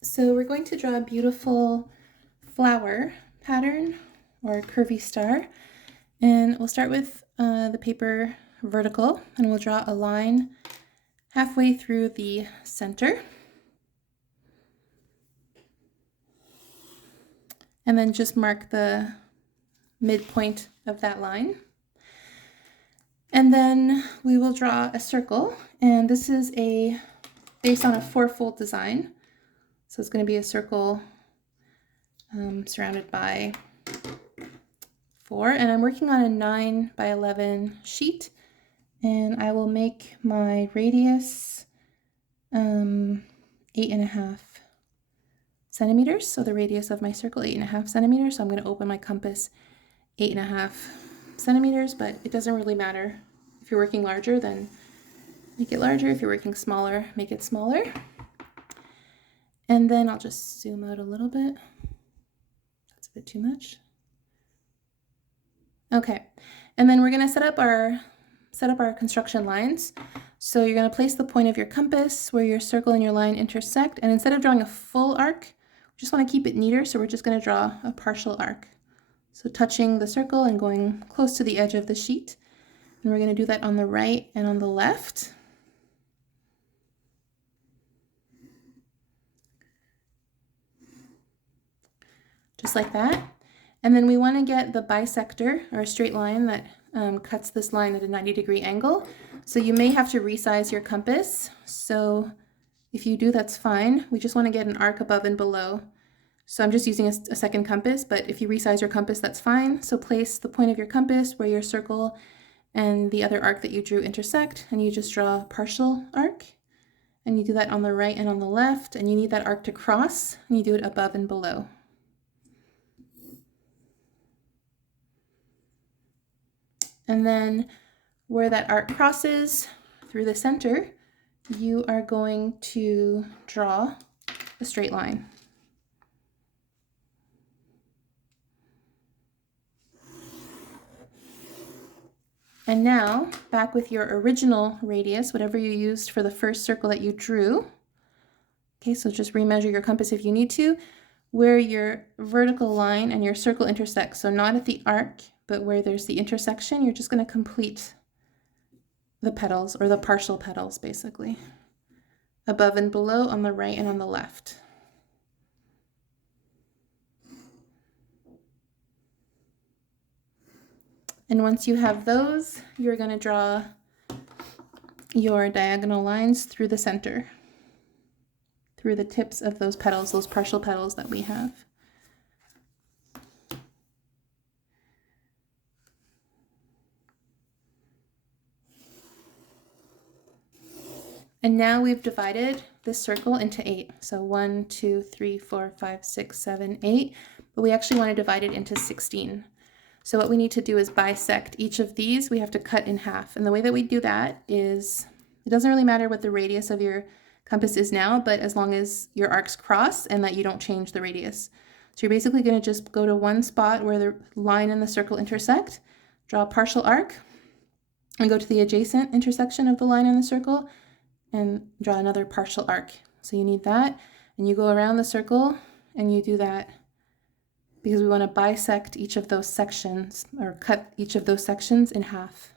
So we're going to draw a beautiful flower pattern or curvy star. And we'll start with the paper vertical, and we'll draw a line halfway through the center. And then just mark the midpoint of that line. And then we will draw a circle, and this is based on a four-fold design. So it's going to be a circle surrounded by 4, and I'm working on a 9 by 11 sheet, and I will make my radius 8.5 centimeters. So the radius of my circle 8.5 centimeters. So I'm going to open my compass 8.5 centimeters, but it doesn't really matter. If you're working larger, then make it larger. If you're working smaller, make it smaller. And then I'll just zoom out a little bit. That's a bit too much. Okay, and then we're going to set up our construction lines. So you're going to place the point of your compass where your circle and your line intersect, and instead of drawing a full arc, we just want to keep it neater, so we're just going to draw a partial arc. So touching the circle and going close to the edge of the sheet. And we're going to do that on the right and on the left. Just like that. And then we want to get the bisector, or a straight line that cuts this line at a 90-degree angle. So you may have to resize your compass. So if you do, that's fine. We just want to get an arc above and below. So I'm just using a second compass, but if you resize your compass, that's fine. So place the point of your compass where your circle and the other arc that you drew intersect, and you just draw a partial arc. And you do that on the right and on the left, and you need that arc to cross, and you do it above and below. And then where that arc crosses through the center, you are going to draw a straight line. And now, back with your original radius, whatever you used for the first circle that you drew. Okay, so just remeasure your compass if you need to, where your vertical line and your circle intersect. So not at the arc, but where there's the intersection, you're just going to complete the petals, or the partial petals, basically. Above and below on the right and on the left. And once you have those, you're going to draw your diagonal lines through the center, through the tips of those petals, those partial petals that we have. And now we've divided this circle into 8. So 1, 2, 3, 4, 5, 6, 7, 8. But we actually want to divide it into 16. So what we need to do is bisect each of these. We have to cut in half. And the way that we do that is, it doesn't really matter what the radius of your compass is now, but as long as your arcs cross and that you don't change the radius. So you're basically going to just go to one spot where the line and the circle intersect, draw a partial arc, and go to the adjacent intersection of the line and the circle, and draw another partial arc. So you need that, and you go around the circle, and you do that because we want to bisect each of those sections, or cut each of those sections in half.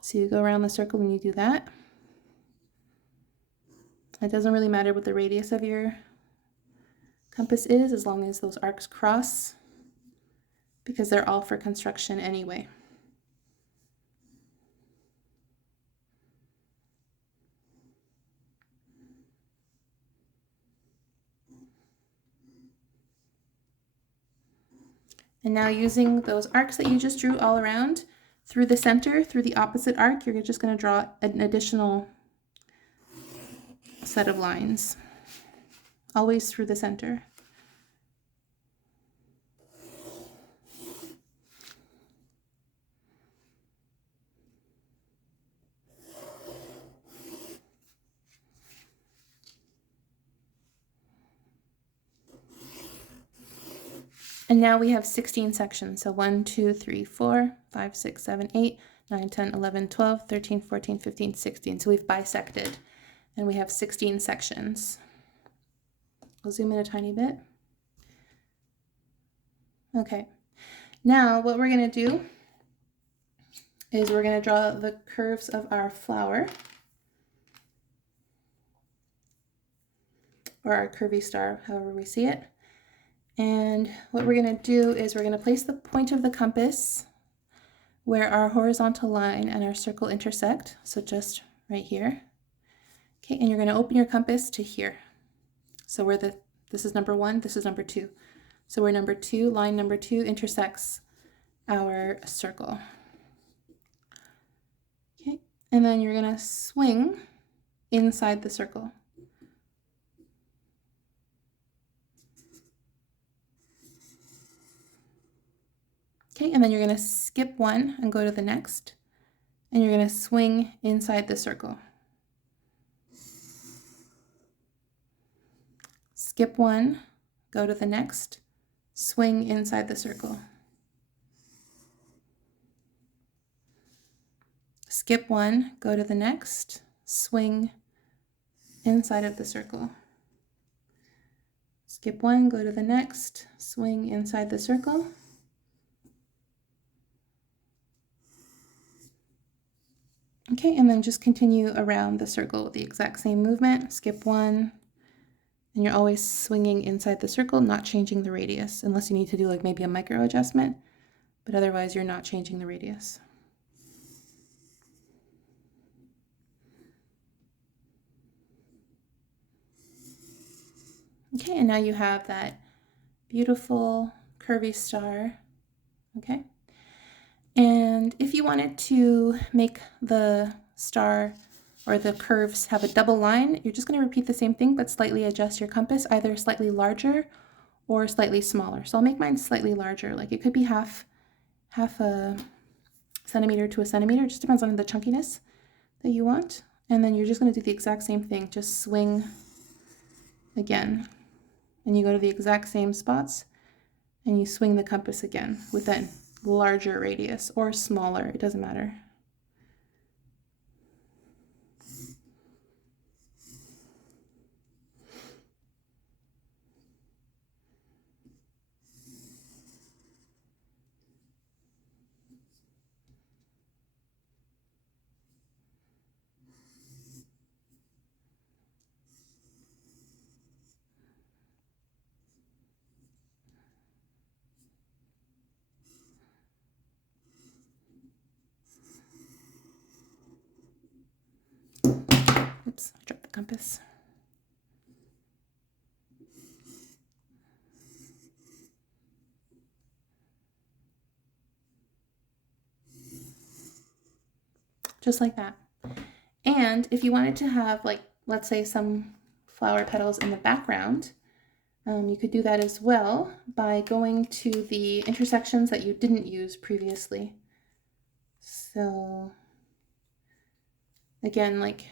So you go around the circle and you do that. It doesn't really matter what the radius of your compass is, as long as those arcs cross, because they're all for construction anyway. And now using those arcs that you just drew all around, through the center, through the opposite arc, you're just going to draw an additional set of lines, always through the center. And now we have 16 sections. So 1, 2, 3, 4, 5, 6, 7, 8, 9, 10, 11, 12, 13, 14, 15, 16. So we've bisected and we have 16 sections. I'll zoom in a tiny bit. Okay, now what we're going to do is we're going to draw the curves of our flower, or our curvy star, however we see it. And what we're going to do is we're going to place the point of the compass where our horizontal line and our circle intersect, so just right here. Okay, and you're going to open your compass to here. So this is number 1, this is number 2. So where number 2, line number 2 intersects our circle. Okay, and then you're going to swing inside the circle. Okay, and then you're going to skip 1 and go to the next, and you're going to swing inside the circle. Skip 1, go to the next, swing inside the circle. Skip 1, go to the next, swing inside of the circle. Skip 1, go to the next, swing inside the circle. Okay, and then just continue around the circle with the exact same movement. Skip 1, and you're always swinging inside the circle, not changing the radius, unless you need to do like maybe a micro adjustment, but otherwise you're not changing the radius. Okay, and now you have that beautiful curvy star. Okay, and if you wanted to make the star or the curves have a double line, you're just going to repeat the same thing but slightly adjust your compass, either slightly larger or slightly smaller. So I'll make mine slightly larger, like it could be half a centimeter to a centimeter, just depends on the chunkiness that you want. And then you're just going to do the exact same thing, just swing again, and you go to the exact same spots and you swing the compass again with that larger radius or smaller, it doesn't matter. Oops, I dropped the compass. Just like that. And if you wanted to have, like, let's say some flower petals in the background, you could do that as well by going to the intersections that you didn't use previously. So again, like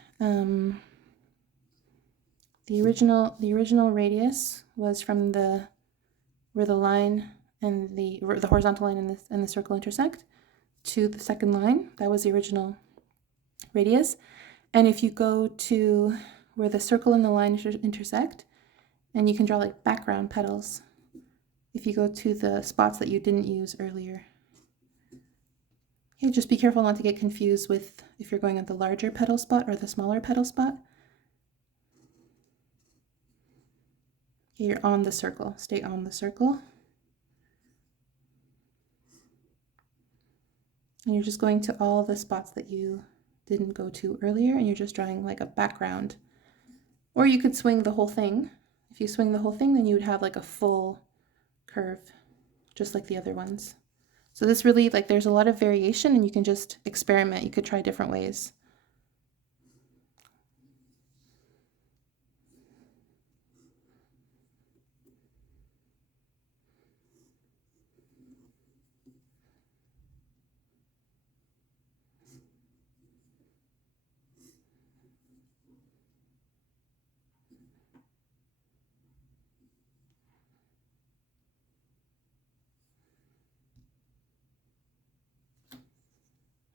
the original radius was from where the line and the horizontal line and the circle intersect to the second line. That was the original radius. And if you go to where the circle and the line intersect, and you can draw like background petals if you go to the spots that you didn't use earlier. Okay, just be careful not to get confused with if you're going at the larger petal spot or the smaller petal spot. Okay, you're on the circle. Stay on the circle. And you're just going to all the spots that you didn't go to earlier, and you're just drawing like a background. Or you could swing the whole thing. If you swing the whole thing, then you would have like a full curve, just like the other ones. So this really, like, there's a lot of variation, and you can just experiment. You could try different ways.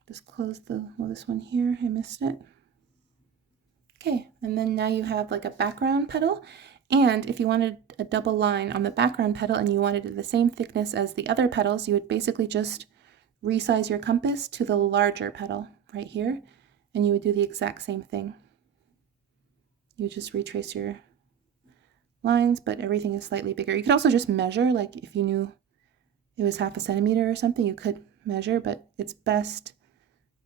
Just close this one here. I missed it. Okay, and then now you have like a background petal. And if you wanted a double line on the background petal and you wanted it the same thickness as the other petals, you would basically just resize your compass to the larger petal right here, and you would do the exact same thing. You would just retrace your lines, but everything is slightly bigger. You could also just measure, like if you knew it was 1/2 centimeter or something, you could measure, but it's best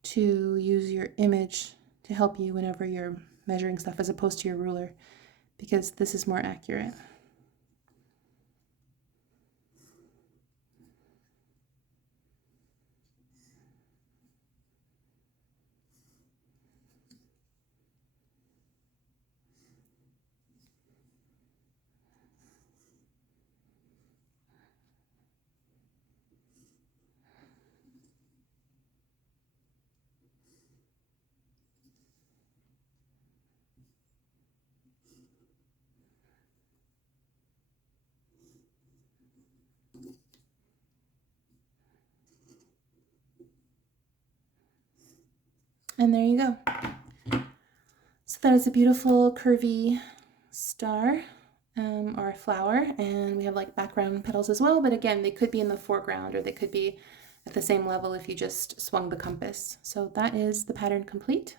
to use your image to help you whenever you're measuring stuff as opposed to your ruler, because this is more accurate. And there you go. So that is a beautiful curvy star or flower, and we have like background petals as well, but again, they could be in the foreground or they could be at the same level if you just swung the compass. So that is the pattern complete.